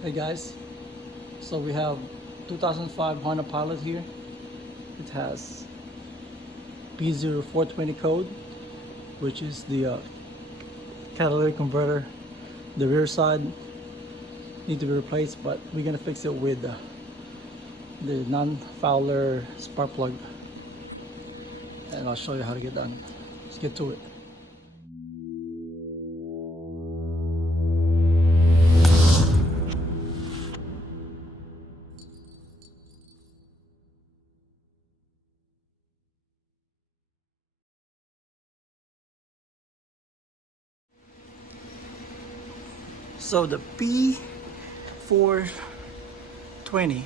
Hey guys, so we have 2005 Honda Pilot here. It has P0420 code, which is the catalytic converter. The rear side need to be replaced, but we're gonna fix it with the non-fouler spark plug, and I'll show you how to get done. Let's get to it. So the P0420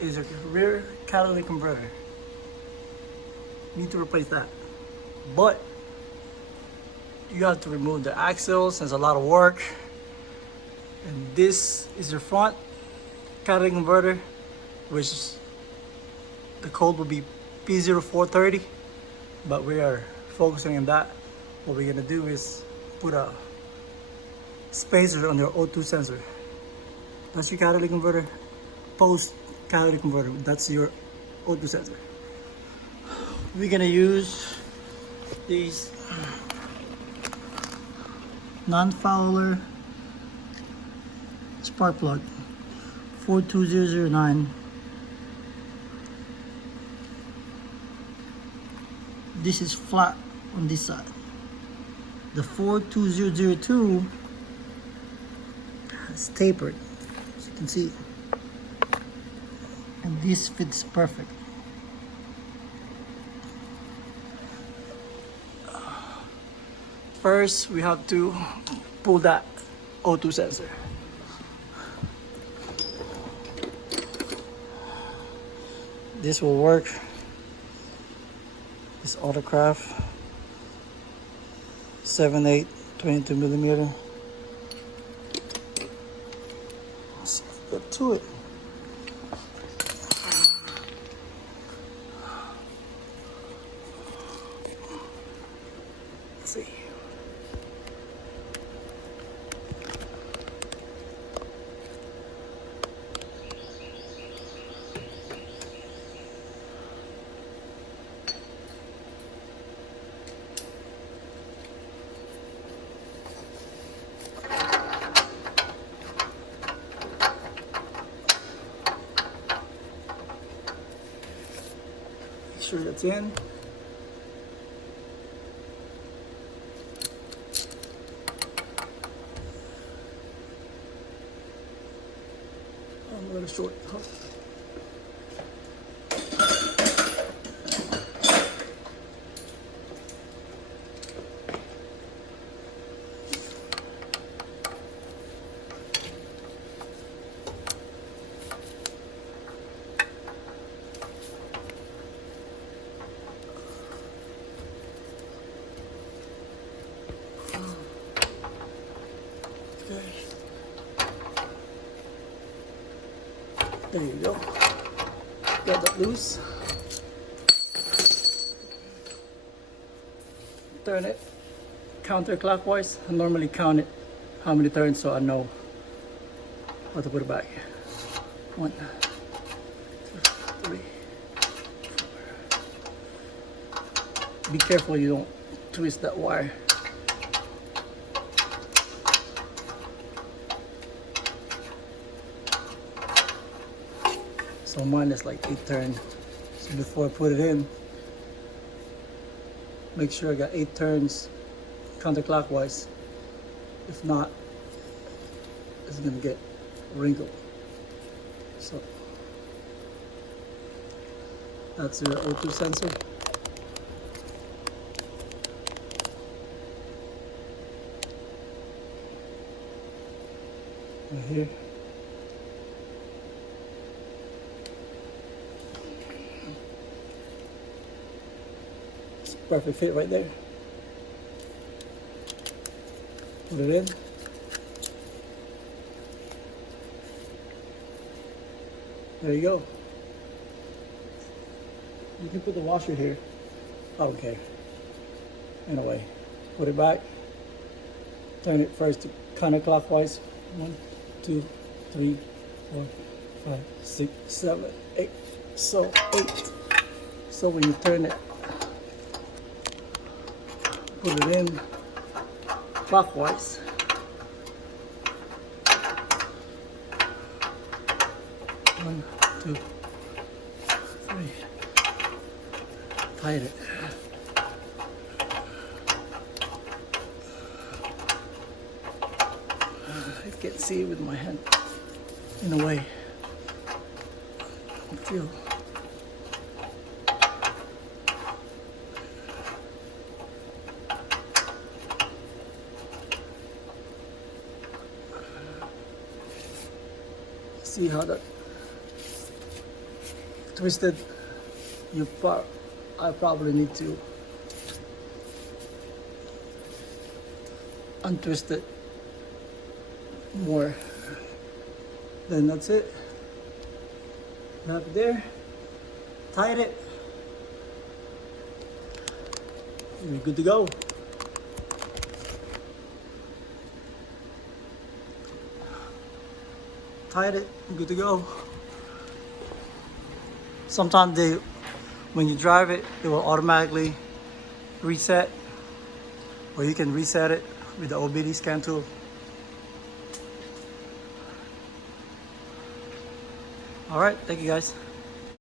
is a rear catalytic converter. Need to replace that, but you have to remove the axles. It's a lot of work. And this is your front catalytic converter, which the code will be P0430, but we are focusing on that. What we're gonna do is put a spacer on your O2 sensor. That's your catalytic converter. Post catalytic converter, that's your O2 sensor. We're gonna use these non-fouler spark plug 42009. This is flat on this side. The 42002 is tapered, as you can see, and this fits perfect. First, we have to pull that O2 sensor. This will work. This Autocraft 7/8 22mm. Let's get to it. Let's see. Make sure that's in. I'm a little short. There you go. Got that loose. Turn it counterclockwise. I normally count it how many turns so I know how to put it back. 1, 2, 3, 4. Be careful you don't twist that wire. So mine is like 8 turns. So before I put it in, make sure I got 8 turns counterclockwise. If not, it's gonna get wrinkled. So that's your O2 sensor. Right here. Perfect fit right there. Put it in. There you go. You can put the washer here. I don't care. Anyway, put it back. Turn it first to counterclockwise. 1, 2, 3, 4, 5, 6, 7, 8. So 8. So when you turn it, put it in clockwise. 1, 2, 3. Tighten it. I can't see it with my hand in a way. Feel. See how that twisted? I probably need to untwist it more. Then that's it. Wrap it there, tighten it, and you're good to go. Tied it, good to go. Sometimes when you drive it, it will automatically reset, or you can reset it with the OBD scan tool. All right, thank you guys.